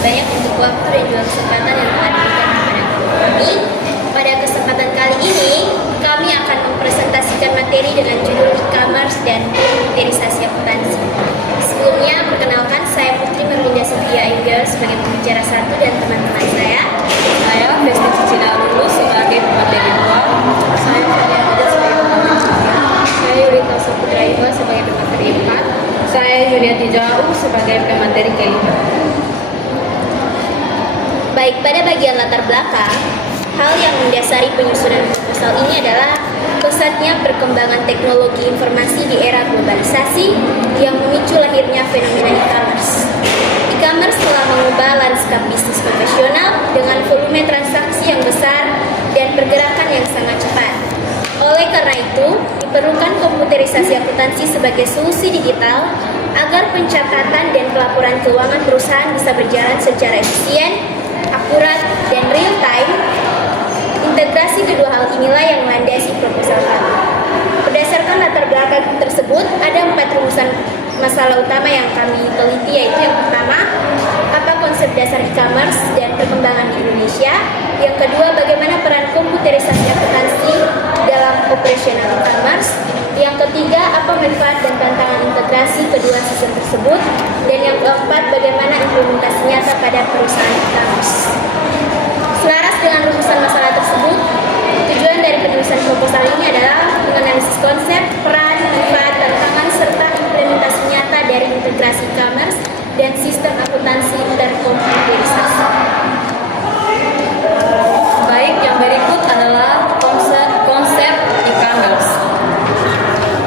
banyak untuk waktu dan juga kesempatan yang telah diberikan kepada kami. Pada kesempatan kali ini, kami akan mempresentasikan materi dengan judul e-commerce dan komputerisasi akuntansi. Sebelumnya, perkenalkan saya Putri Merlinda Sofia Angel sebagai pembicara satu dan teman-teman saya. Saya Festi Cicina Lulus sebagai pemateri 2. Saya Fadian Ida sebagai pemateri 3. Saya Yulita Saputra Iba sebagai pemateri 4. Saya Yuliati Jauh sebagai pemateri kelima. Baik, pada bagian latar belakang, hal yang mendasari penyusunan proposal ini adalah pesatnya perkembangan teknologi informasi di era globalisasi yang memicu lahirnya fenomena e-commerce. E-commerce telah mengubah lanskap bisnis profesional dengan volume transaksi yang besar dan pergerakan yang sangat cepat. Oleh karena itu, diperlukan komputerisasi akuntansi sebagai solusi digital agar pencatatan dan pelaporan keuangan perusahaan bisa berjalan secara efisien, akurat, dan real time. Integrasi kedua hal inilah yang melandasi proposal kami. Berdasarkan latar belakang tersebut, ada 4 rumusan masalah utama yang kami teliti, yaitu yang pertama, apa konsep dasar e-commerce dan perkembangan di Indonesia. Yang kedua, bagaimana peran komputerisasi akuntansi dalam operasional e-commerce. Yang ketiga, apa manfaat dan tantangan integrasi kedua sistem tersebut. Dan yang keempat, bagaimana implementasi nyata pada perusahaan e-commerce. Selaras dengan rumusan masalah tersebut, tujuan dari penulisan proposal ini adalah menganalisis konsep, peran, manfaat, tantangan, serta implementasi nyata dari integrasi e-commerce dan sistem akuntansi terkomputerisasi. Baik, yang berikut adalah konsep e-commerce.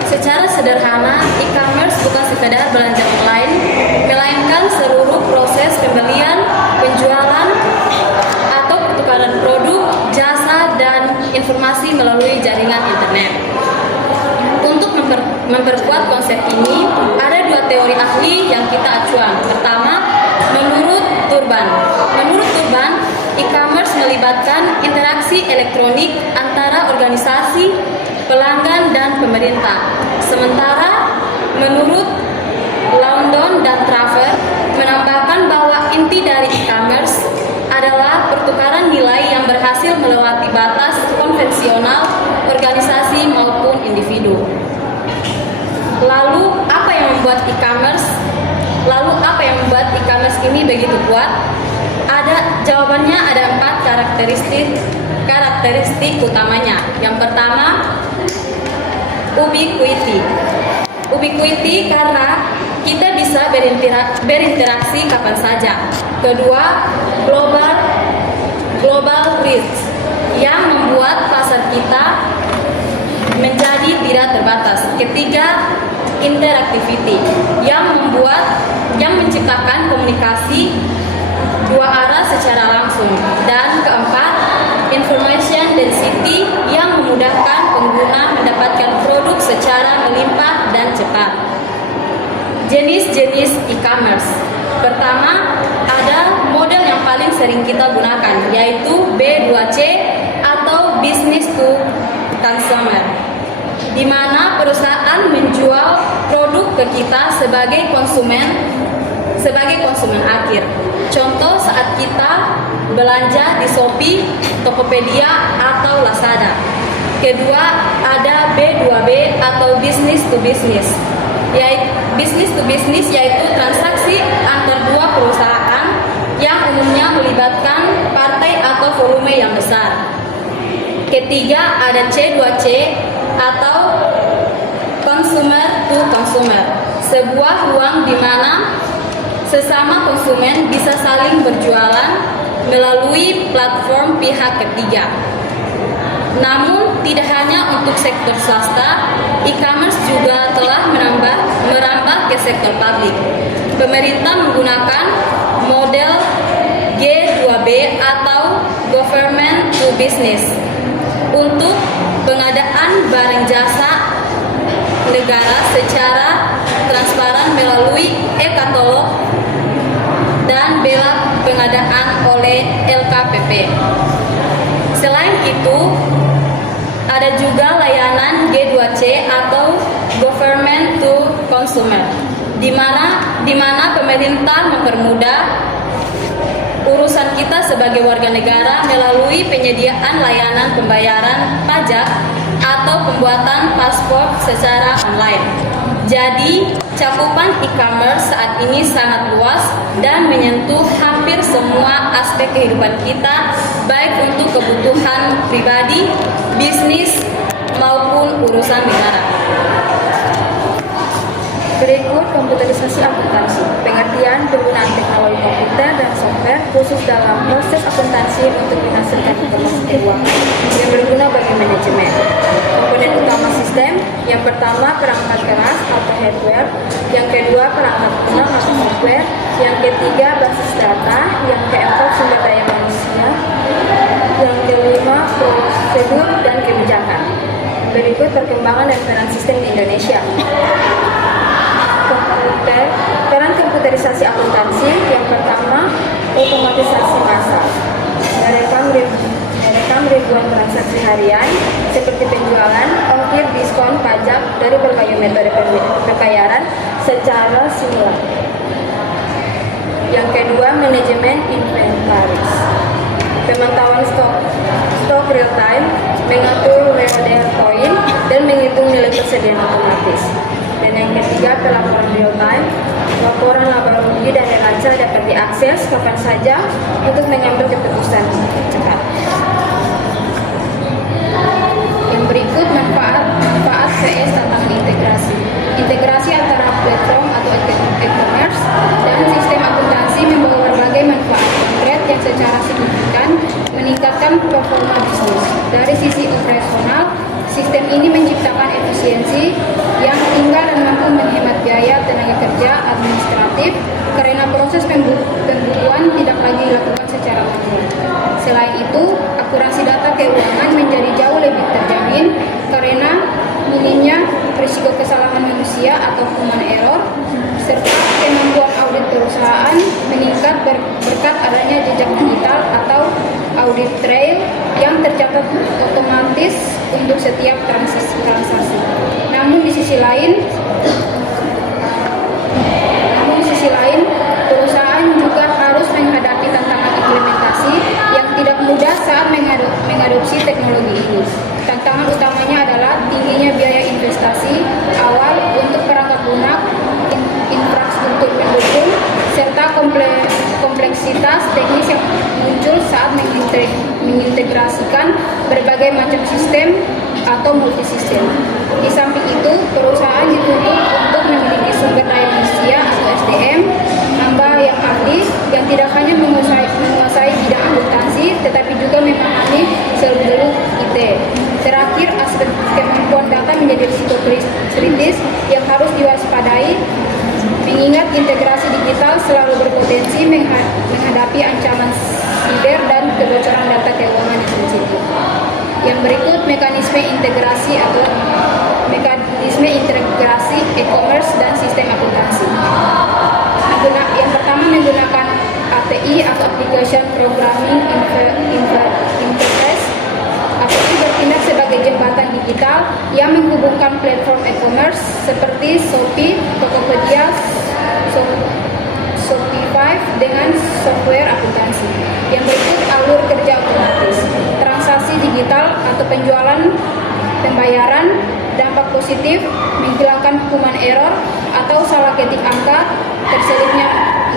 Secara sederhana, e-commerce bukan sekedar belanja online, melainkan seluruh proses pembelian, penjualan, atau pertukaran produk, jasa, dan informasi melalui jaringan internet. Untuk memperkuat konsep ini, ada 2 teori ahli yang kita acuan. Pertama, menurut Turban. Menurut Turban, e-commerce melibatkan interaksi elektronik antara organisasi, pelanggan, dan pemerintah. Sementara, menurut London dan Traver, menambahkan bahwa inti dari e-commerce adalah pertukaran nilai yang berhasil melewati batas konvensional organisasi maupun individu. Lalu apa yang membuat e-commerce ini begitu kuat? Jawabannya ada 4 karakteristik utamanya. Yang pertama, ubiquity. Ubiquity karena kita bisa berinteraksi kapan saja. Kedua, global reach yang membuat pasar kita menjadi tidak terbatas. Ketiga, interactivity yang menciptakan komunikasi 2 arah secara langsung. Dan keempat, information density yang memudahkan pengguna mendapatkan produk secara melimpah dan cepat. Jenis-jenis e-commerce. Pertama, ada model yang paling sering kita gunakan, yaitu B2C atau business to consumer, di mana perusahaan menjual produk ke kita sebagai konsumen akhir. Contoh saat kita belanja di Shopee, Tokopedia, atau Lazada. Kedua, ada B2B atau business to business. Yaitu transaksi antar 2 perusahaan yang umumnya melibatkan partai atau volume yang besar. Ketiga, ada C2C atau consumer to consumer, sebuah ruang di mana sesama konsumen bisa saling berjualan melalui platform pihak ketiga. Namun, tidak hanya untuk sektor swasta, e-commerce juga telah merambah ke sektor publik. Pemerintah menggunakan model G2B atau government to business untuk pengadaan barang jasa negara secara transparan melalui e-katalog dan bela pengadaan oleh LKPP. Selain itu, ada juga layanan G2C atau Government to Consumer, di mana pemerintah mempermudah urusan kita sebagai warga negara melalui penyediaan layanan pembayaran pajak atau pembuatan paspor secara online. Jadi, cakupan e-commerce saat ini sangat luas dan menyentuh hampir semua aspek kehidupan kita, baik untuk kebutuhan pribadi, bisnis, maupun urusan negara. Berikut komputerisasi akuntansi. Pengertian penggunaan teknologi komputer dan software khusus dalam proses akuntansi untuk menghasilkan informasi keuangan yang berguna bagi manajemen. Komponen utama sistem, yang pertama perangkat keras atau hardware, yang kedua perangkat lunak atau software, yang ketiga basis data, yang keempat sumber daya manusia, yang kelima prosedur dan kebijakan. Berikut perkembangan dan peran sistem di Indonesia. Peran komputerisasi akuntansi, yang pertama otomatisasi massal, merekam ribuan transaksi harian seperti penjualan, ongkir, diskon, pajak dari berbagai metode pembayaran secara simultan. Yang kedua, manajemen inventaris, pemantauan stok real time, mengatur reorder koin dan menghitung nilai persediaan otomatis. Dan yang ketiga, pelaporan real time, laporan laba rugi dan neraca dapat diakses kapan saja untuk mengambil keputusan cepat. Yang berikut manfaat CS tentang integrasi. Integrasi antara platform atau e-commerce dan sistem akuntansi membawa berbagai manfaat konkret yang secara signifikan meningkatkan performa bisnis. Dari sisi operasional, sistem ini menciptakan efisiensi yang tinggal dan mampu menghemat biaya tenaga kerja administratif karena proses pembukuan tidak lagi dilakukan secara manual. Selain itu, akurasi data keuangan menjadi jauh lebih terjamin karena minimnya risiko kesalahan manusia atau human error, serta kemampuan audit perusahaan meningkat berkat adanya jejak digital atau audit trail yang tercatat otomatis untuk setiap transaksi. Namun di sisi lain, perusahaan juga harus menghadapi tantangan implementasi yang tidak mudah saat mengadopsi teknologi ini. Tantangan utamanya adalah tingginya biaya investasi awal untuk perangkat lunak, infrastruktur pendukung, serta kompleksitas teknis yang muncul saat mengintegrasikan berbagai macam sistem atau multisistem. Di samping itu, perusahaan dituntut untuk memiliki sumber daya manusia atau SDM, hamba yang ahli yang tidak hanya menguasai bidang akuntansi, tetapi juga memahami seluk-beluk IT. Terakhir, aspek kemampuan data menjadi risiko kritis yang harus diwaspadai, mengingat integrasi digital selalu berpotensi menghadapi ancaman siber dan kebocoran data keuangan yang sensitif. Yang berikut mekanisme integrasi e-commerce dan sistem akuntansi. Yang pertama menggunakan API atau Application Programming Interface. API bertindak sebagai jembatan digital yang menghubungkan platform e-commerce seperti Shopee, Tokopedia, Shopify dengan software akuntansi. Yang berikut alur kerja otomatis, transaksi digital atau penjualan pembayaran, dampak positif, menghilangkan human error atau salah ketik angka, terselipnya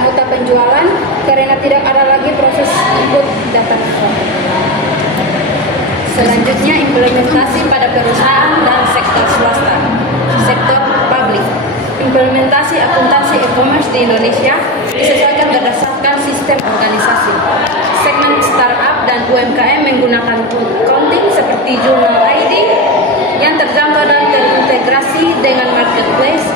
nota penjualan karena tidak ada lagi proses input data manual. Selanjutnya, implementasi pada perusahaan dan sektor swasta. Sektor publik. Implementasi akuntansi e-commerce di Indonesia disesuaikan berdasarkan sistem organisasi. Segmen startup dan UMKM menggunakan accounting seperti Journal ID yang terjangkau dan terintegrasi dengan marketplace,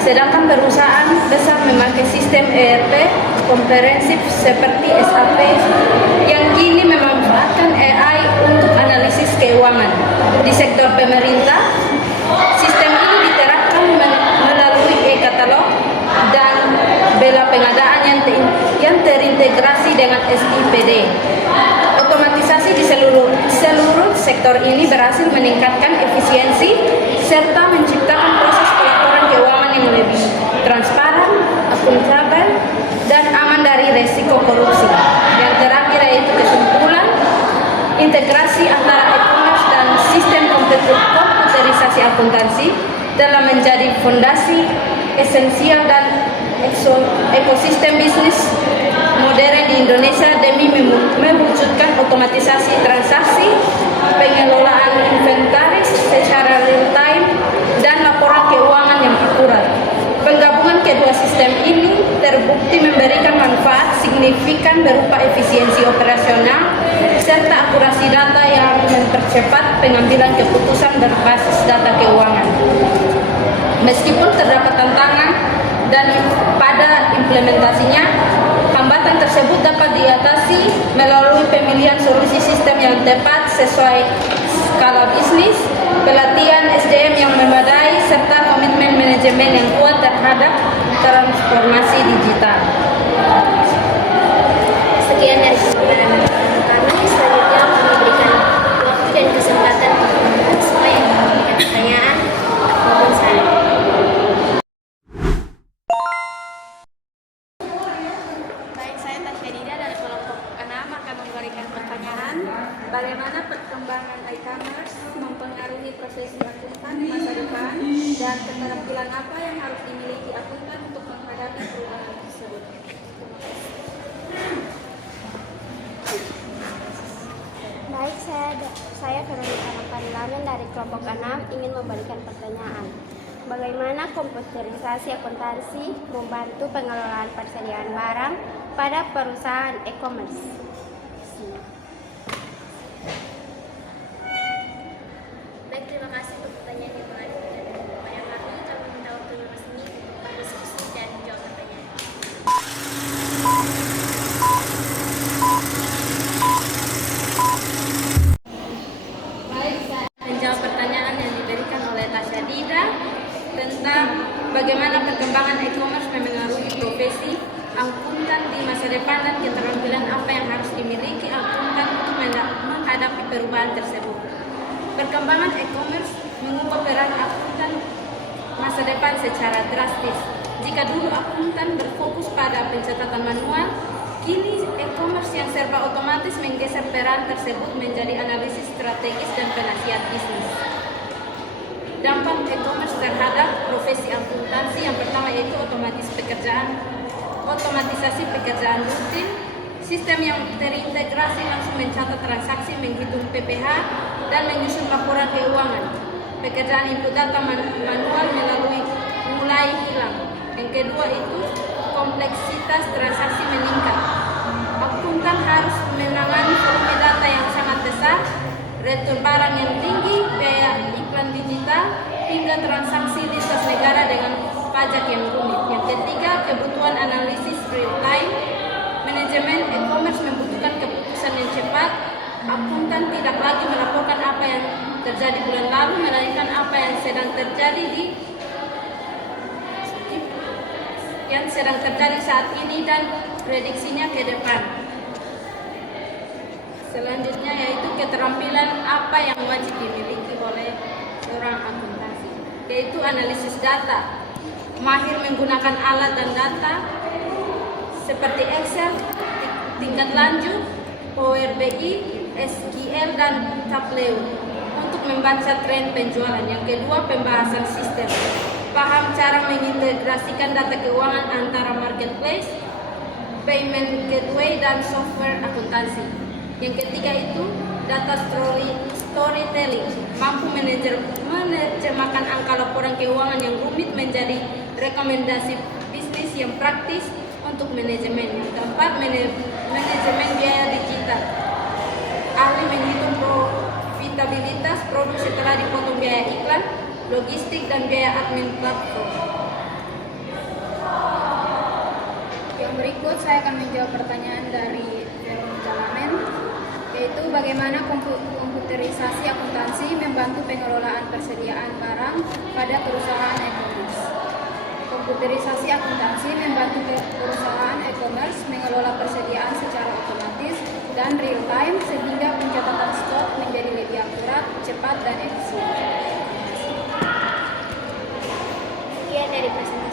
sedangkan perusahaan besar memakai sistem ERP komprehensif seperti SAP yang kini memanfaatkan AI untuk analisis keuangan. Di sektor pemerintah, sistem ini diterapkan melalui e-katalog dan bela pengadaan yang terintegrasi dengan SIPD. Otomatisasi di seluruh sektor ini berhasil meningkatkan efisiensi serta menciptakan proses pelaporan keuangan yang lebih transparan, akuntabel, dan aman dari resiko korupsi. Yang akuntansi telah menjadi fondasi esensial dan ekosistem bisnis modern di Indonesia demi mewujudkan otomatisasi transaksi, pengelolaan inventaris secara real time, dan laporan keuangan yang akurat. Penggabungan kedua sistem ini terbukti memberikan manfaat signifikan berupa efisiensi operasional serta akurasi data yang mempercepat pengambilan keputusan berbasis data keuangan. Meskipun terdapat tantangan dan pada implementasinya, hambatan tersebut dapat diatasi melalui pemilihan solusi sistem yang tepat sesuai skala bisnis, pelatihan SDM yang memadai, serta komitmen manajemen yang kuat terhadap transformasi digital. Sekian dari pembicaraan kami. Selanjutnya kami berikan waktu dan kesempatan untuk semua yang memberikan pertanyaan maupun saran. Baik, saya Tasya Dida dari kelompok 6 akan memberikan pertanyaan. Bagaimana perkembangan e-commerce mempengaruhi profesi akuntan di masa depan dan keterampilan apa yang harus dimiliki akuntan untuk menghadapi perubahan tersebut? Baik, saya Veronica Padilamen dari kelompok 6 ingin memberikan pertanyaan. Bagaimana komputerisasi akuntansi membantu pengelolaan persediaan barang pada perusahaan e-commerce? Baik, terima kasih untuk pertanyaan yang mengajukan kepada kami. Kami minta waktunya Mas Ni untuk berdiskusi dan menjawab pertanyaan. Baik, saya menjawab pertanyaan yang diberikan oleh Tasya Dida tentang bagaimana perkembangan e-commerce memengaruhi profesi akuntan di masa depan dan keterampilan apa yang harus dimiliki akuntan untuk menghadapi perubahan tersebut. Perkembangan e-commerce mengubah peran akuntan masa depan secara drastis. Jika dulu akuntan berfokus pada pencatatan manual, kini e-commerce yang serba otomatis menggeser peran tersebut menjadi analisis strategis dan penasihat bisnis. Dampak e-commerce terhadap profesi akuntansi yang pertama yaitu otomatisasi pekerjaan rutin, sistem yang terintegrasi langsung mencatat transaksi, menghitung PPh, dan menyusun laporan keuangan. Pekerjaan input data manual mulai hilang. Yang kedua itu kompleksitas transaksi meningkat. Akuntan harus menangani volume data yang sangat besar, retur barang yang tinggi, biaya iklan digital, hingga transaksi lintas negara dengan pajak yang rumit. Yang ketiga, kebutuhan analisis real time. Manajemen e-commerce membutuhkan keputusan yang cepat. Akuntan tidak lagi melaporkan apa yang terjadi bulan lalu, melainkan apa yang sedang terjadi saat ini dan prediksinya ke depan. Selanjutnya yaitu keterampilan apa yang wajib dimiliki oleh seorang akuntansi, yaitu analisis data, mahir menggunakan alat dan data seperti Excel, tingkat lanjut, Power BI, SQL, dan Tableau untuk membaca tren penjualan. Yang kedua, pembahasan sistem, paham cara mengintegrasikan data keuangan antara marketplace, payment gateway, dan software akuntansi. Yang ketiga itu data storytelling, mampu menerjemahkan angka laporan keuangan yang rumit menjadi rekomendasi bisnis yang praktis untuk manajemen. Yang keempat, manajemen biaya digital, ahli menghitung profitabilitas produk setelah dipotong biaya iklan, logistik, dan biaya admin platform. Yang berikut saya akan menjawab pertanyaan dari Veronica Lamen, yaitu bagaimana komputerisasi akuntansi membantu pengelolaan persediaan barang pada perusahaan e-commerce. Komputerisasi akuntansi membantu perusahaan e-commerce mengelola persediaan secara otomatis dan real time sehingga pencatatan stok menjadi lebih akurat, cepat, dan efisien. Sekian dari presentasi